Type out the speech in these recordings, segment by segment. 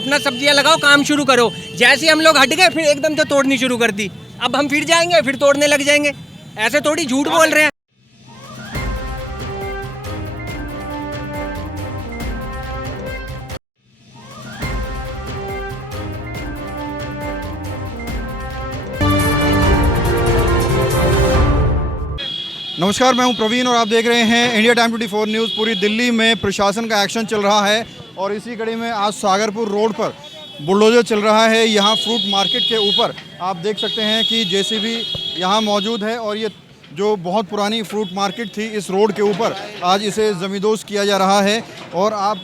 अपना सब्जियां लगाओ, काम शुरू करो। जैसे हम लोग हट गए फिर एकदम से तोड़नी शुरू कर दी। अब हम फिर जाएंगे, फिर तोड़ने लग जाएंगे। ऐसे थोड़ी झूठ बोल रहे हैं। नमस्कार, मैं हूं प्रवीण और आप देख रहे हैं इंडिया टाइम 24 न्यूज़। पूरी दिल्ली में प्रशासन का एक्शन चल रहा है और इसी कड़ी में आज सागरपुर रोड पर बुलडोजर चल रहा है। यहां फ्रूट मार्केट के ऊपर आप देख सकते हैं कि जेसीबी यहां मौजूद है और ये जो बहुत पुरानी फ्रूट मार्केट थी इस रोड के ऊपर आज इसे ज़मींदोज़ किया जा रहा है। और आप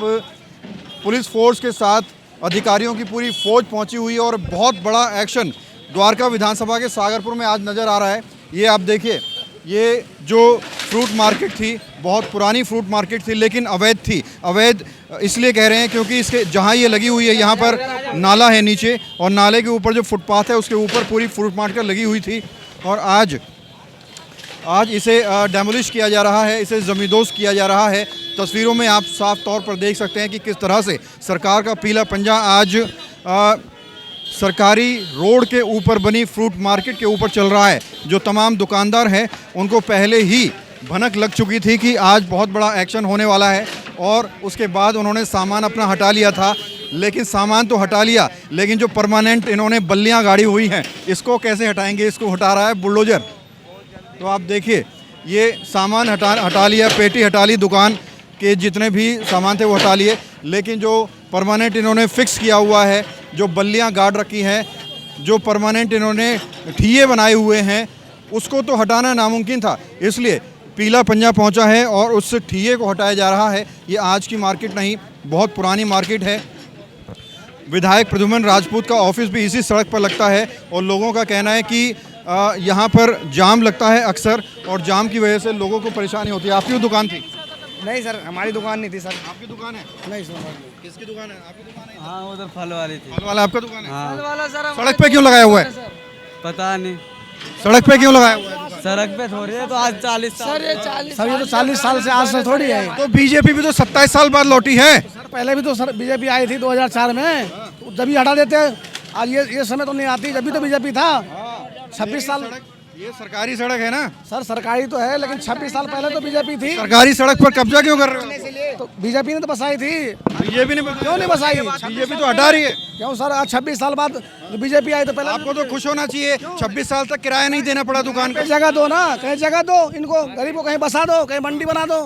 पुलिस फोर्स के साथ अधिकारियों की पूरी फ़ौज पहुँची हुई है और बहुत बड़ा एक्शन द्वारका विधानसभा के सागरपुर में आज नज़र आ रहा है। ये आप देखिए, ये जो फ्रूट मार्केट थी बहुत पुरानी फ्रूट मार्केट थी, लेकिन अवैध थी। अवैध इसलिए कह रहे हैं क्योंकि इसके जहाँ ये लगी हुई है यहाँ पर नाला है नीचे और नाले के ऊपर जो फुटपाथ है उसके ऊपर पूरी फ्रूट मार्केट लगी हुई थी। और आज इसे डेमोलिश किया जा रहा है, इसे ज़मींदोज़ किया जा रहा है। तस्वीरों में आप साफ तौर पर देख सकते हैं कि किस तरह से सरकार का पीला पंजा आज सरकारी रोड के ऊपर बनी फ्रूट मार्केट के ऊपर चल रहा है। जो तमाम दुकानदार हैं उनको पहले ही भनक लग चुकी थी कि आज बहुत बड़ा एक्शन होने वाला है और उसके बाद उन्होंने सामान अपना हटा लिया था। लेकिन सामान तो हटा लिया, लेकिन जो परमानेंट इन्होंने बल्लियां गाड़ी हुई हैं इसको कैसे हटाएंगे? इसको हटा रहा है बुलडोजर। तो आप देखिए, ये सामान हटा लिया, पेटी हटा ली, दुकान के जितने भी सामान थे वो हटा लिए, लेकिन जो परमानेंट इन्होंने फिक्स किया हुआ है, जो बल्लियां गाड़ रखी हैं, जो परमानेंट इन्होंने ठिये बनाए हुए हैं, उसको तो हटाना नामुमकिन था। इसलिए पीला पंजा पहुंचा है और उस ठिये को हटाया जा रहा है। ये आज की मार्केट नहीं, बहुत पुरानी मार्केट है। विधायक प्रद्युम्न राजपूत का ऑफिस भी इसी सड़क पर लगता है और लोगों का कहना है कि यहाँ पर जाम लगता है अक्सर और जाम की वजह से लोगों को परेशानी होती है। आपकी भी दुकान थी? नहीं सर, हमारी दुकान नहीं थी सर। आपकी दुकान है? नहीं सर। किसकी दुकान है? आपकी दुकान है? हाँ, उधर फल वाली थी। फल वाला आपका दुकान है? हाँ। फल वाला सर सड़क पे क्यों लगाया हुआ है? पता नहीं सड़क पे क्यों लगाया हुआ है? सड़क पे थोड़ी है, तो आज 40 साल सर, ये तो 40 साल से आज से थोड़ी है। तो बीजेपी भी तो 27 साल बाद लौटी है। सर पहले भी तो सर बीजेपी आई थी 2004 में, तो जब ही हटा देते। आज ये समय तो नहीं आती, जब भी तो बीजेपी था। 26 साल ये सरकारी सड़क है ना? सर सरकारी तो है, लेकिन 26 साल पहले तो बीजेपी थी। सरकारी सड़क पर कब्जा क्यों कर रहे हो? तो बीजेपी ने तो बसाई थी। बीजेपी ने क्यों नहीं बसाई? बीजेपी तो हटा रही है। क्यों सर? आज 26 साल बाद बीजेपी आई तो पहले आपको तो खुश होना चाहिए, 26 साल तक किराया नहीं देना पड़ा दुकान का। कहीं जगह दो ना, कहीं जगह दो इनको, गरीब को कहीं बसा दो, कहीं मंडी बना दो।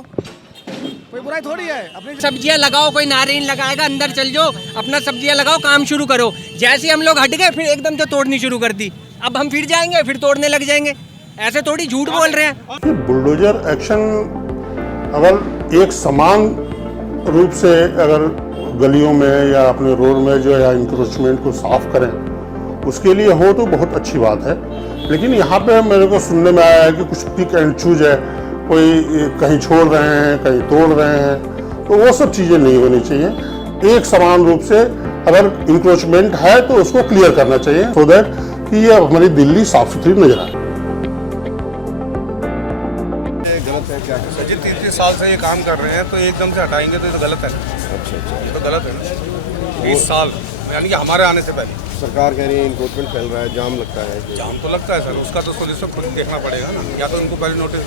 कोई बुराई थोड़ी है। अपनी सब्जियां लगाओ, कोई नारियल लगाएगा, अंदर चल जाओ, अपना सब्जियां लगाओ, काम शुरू करो। जैसे हम लोग हट गए फिर एकदम से तोड़नी शुरू कर दी। अब हम फिर जाएंगे, फिर तोड़ने लग जाएंगे। ऐसे थोड़ी झूठ बोल रहे हैं। बुलडोजर एक्शन अगर एक समान रूप से अगर गलियों में या अपने रोड में जो या इंक्रोचमेंट को साफ करें, उसके लिए हो तो बहुत अच्छी बात है। लेकिन यहाँ पे मेरे को सुनने में आया है कि कुछ पिक एंड चूज है, कोई कहीं छोड़ रहे हैं, कहीं तोड़ रहे हैं, तो वो सब चीज़ें नहीं होनी चाहिए। एक समान रूप से अगर इंक्रोचमेंट है तो उसको क्लियर करना चाहिए, सो दैट कि ये हमारी दिल्ली साफ सुथरी नजर आए। जी 30 साल से ये काम कर रहे हैं, तो एकदम से हटाएंगे तो ये तो गलत है। अच्छा, ये तो गलत है ना। 20 साल यानी कि हमारे आने से पहले सरकार कह रही है इन्क्रोचमेंट फैल रहा है, जाम लगता है। जाम तो लगता है सर, उसका तो सोल्यूशन खुद देखना पड़ेगा ना। या तो इनको पहले नोटिस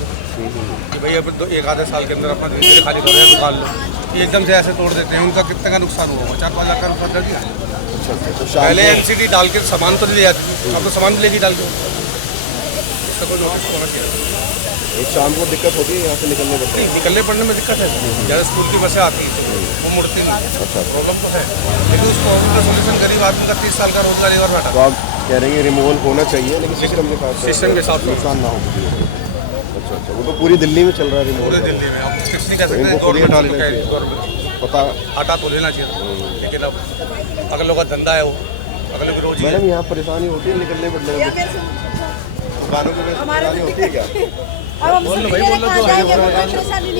कि भाई अब एक आधे साल के अंदर अपना धीरे खाली करो या दुकान लो। एकदम से ऐसे तोड़ देते हैं, उनका कितने का नुकसान हुआ? 4-5 लाख का नुकसान कर दिया। तो पहले एनसीडी डाल के सामान तो ले जाती थी, अब तो सामान भी लेगी डाल के। इसका कोई नोटिस होना चाहिए। शाम को दिक्कत होती है यहाँ से निकलने में? नहीं, निकलने पड़ने में दिक्कत है। ज़्यादा स्कूल की बसें आती हैं वो मुड़ती नहीं। प्रॉब्लम तो है, लेकिन उस प्रॉब्लम का सोल्यूशन गरीब आदमी का 30 साल का रोजगार एक बार हटा। तो आप कह रहे हैं रिमूवल होना चाहिए, लेकिन सिस्टम के साथ नुकसान ना हो। अच्छा, वो तो पूरी दिल्ली में चल रहा है रिमूवल। पूरे दिल्ली में आप किसी कह सकते हैं, खुद ही हटा लेना चाहिए। गवर्नमेंट पता हटा तो लेना चाहिए, लेकिन अब अगलों का धंधा है, वो अगलों की रोजी है। मैडम यहाँ परेशानी होती है निकलने बढ़ने में? दुकानों की परेशानी होती है क्या?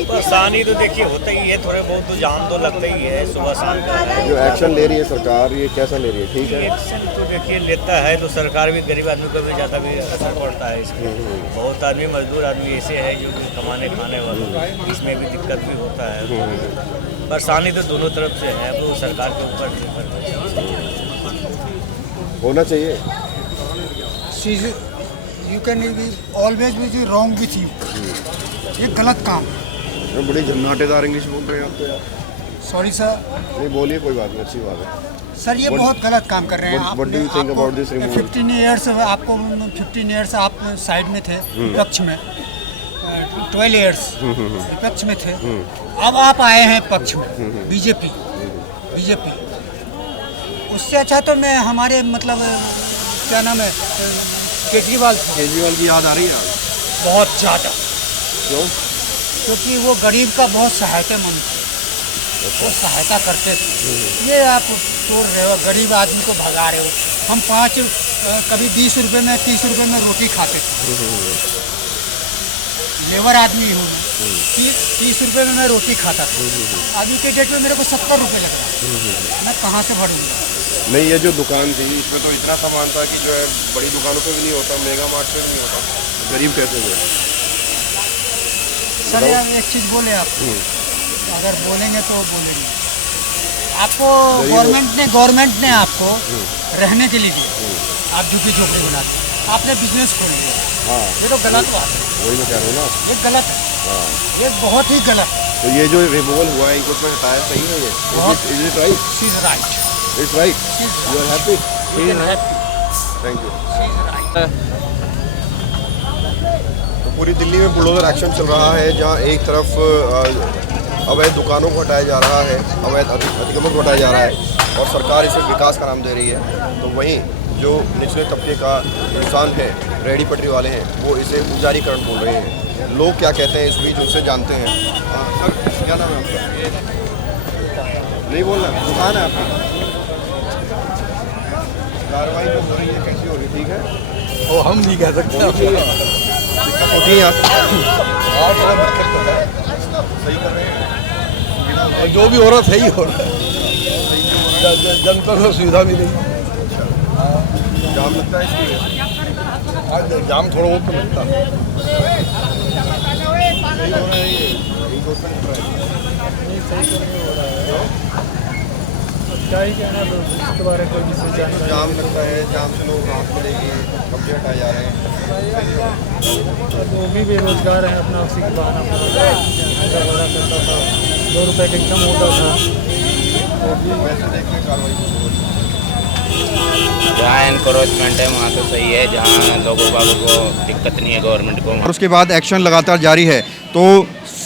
परेशानी तो देखिए होता ही है, थोड़े बहुत तो जाम तो लगता ही है सुबह शाम का। जो एक्शन ले रही है सरकार, ये कैसा ले रही है? ठीक है, एक्शन तो देखिए लेता है तो सरकार भी गरीब आदमी को भी ज़्यादा भी असर पड़ता है इसमें। बहुत आदमी मजदूर आदमी ऐसे है जो कमाने खाने वाले, इसमें भी दिक्कत भी होता है। परेशानी तो दोनों तरफ से है, वो सरकार के ऊपर निर्भर है। होना चाहिए। You can always be wrong with you, ये गलत काम। बड़ी झन्नाटेदार इंग्लिश बोल रहे हैं आप तो यार। Sorry sir. नहीं बोलिए, कोई बात नहीं, अच्छी बात है। सर ये बहुत गलत काम कर रहे हैं आप। What do you think about this removal? 15 years आपको 15 ईयर्स आप साइड में थे, विपक्ष में, 12 ईयर्स विपक्ष में थे, अब आप आए हैं पक्ष में, बीजेपी। उससे अच्छा तो मैं हमारे मतलब क्या नाम है केजरीवाल की याद आ रही है आप? बहुत ज़्यादा। क्यों? क्योंकि वो गरीब का बहुत सहायतामंद थे, वो सहायता करते थे। ये आप तोड़ रहे हो, गरीब आदमी को भगा रहे हो। हम कभी 20 रुपये में 30 रुपये में रोटी खाते थे, लेबर आदमी हूँ मैं, 30 रुपये में मैं रोटी खाता था। अभी के डेट में मेरे को 70 रुपये लग रहा है, मैं कहाँ से भरूँगा? नहीं, ये जो दुकान थी इसमें तो इतना सामान था कि जो है बड़ी दुकानों पे भी नहीं होता, मेगा मार्ट पे भी नहीं होता, गरीब कैसे हुए? सर यार एक चीज़ बोले आप, अगर बोलेंगे तो बोलेंगे, आपको गवर्नमेंट ने आपको रहने के लिए दी, आप झुग्गी झोपड़ी बनाते, आपने बिजनेस खोल दिया। ये तो गलत बात है। वही मैं कह रहा हूँ ना, ये गलत है, ये बहुत ही गलत है। तो ये जो रिमूवल हुआ है इनको हटाया सही है? ये is it right? She's right. It's right. You are happy? Thank you. तो पूरी दिल्ली में बुलडोजर एक्शन चल रहा है, जहाँ एक तरफ अवैध दुकानों को हटाया जा रहा है, अवैध अतिक्रमण को हटाया जा रहा है और सरकार इसे विकास का नाम दे रही है। तो वहीं जो निचले तबके का इंसान है, रेहड़ी पटरी वाले हैं, वो इसे उदारीकरण बोल रहे हैं। लोग क्या कहते हैं इस बीच उनसे जानते हैं। सर क्या नाम है आपका? नहीं बोलना, दुकान है आपकी। कार्रवाई जो हो रही है कैसी हो रही? ठीक है? वो हम नहीं कह सकते। दिक्कत होती है यहाँ और थोड़ा दिक्कत होता है। सही कर रहे हैं, जो भी हो रहा सही हो रहा है, जनता को सुविधा मिलेगी। जाम लगता है इसकी वजह से? जाम थोड़ा बहुत तो लगता है। सही हो रहा है ये? यही सोचना चल रहा है। क्या ही कहना तो इसके बारे में कोई विशेष जानकारी। जाम लगता है, जाम से लोग राहत मिलेगी, कब्जे हटाए जा रहे हैं। वो भी बेरोजगार हैं, अपना उसी की बहाना करता था, 2 रुपये का कम होता था। वैसे देखते हैं कार्रवाई को। जहाँ एनक्रोचमेंट है वहाँ तो सही है, जहाँ लोगों को दिक्कत नहीं है गवर्नमेंट को। और उसके बाद एक्शन लगातार जारी है। तो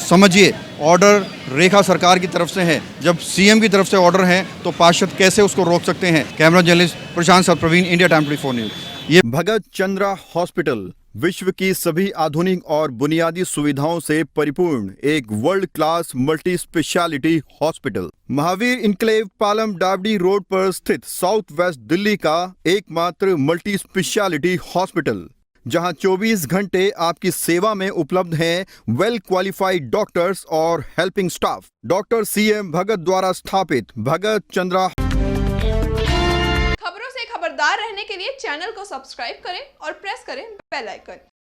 समझिए, ऑर्डर रेखा सरकार की तरफ से है, जब सीएम की तरफ से ऑर्डर है तो पार्षद कैसे उसको रोक सकते हैं। Camera journalist Prashant sir, Praveen, India Time 24 News. ये भगत चंद्रा हॉस्पिटल विश्व की सभी आधुनिक और बुनियादी सुविधाओं से परिपूर्ण एक world class multi speciality hospital, Mahavir enclave, Palam डावडी रोड पर स्थित साउथ वेस्ट दिल्ली का एकमात्र मल्टी स्पेशलिटी हॉस्पिटल, जहां 24 घंटे आपकी सेवा में उपलब्ध हैं वेल क्वालिफाइड डॉक्टर्स और हेल्पिंग स्टाफ। डॉक्टर CM भगत द्वारा स्थापित भगत चंद्रा। खबरों से खबरदार रहने के लिए चैनल को सब्सक्राइब करें और प्रेस करें बेल आइकन।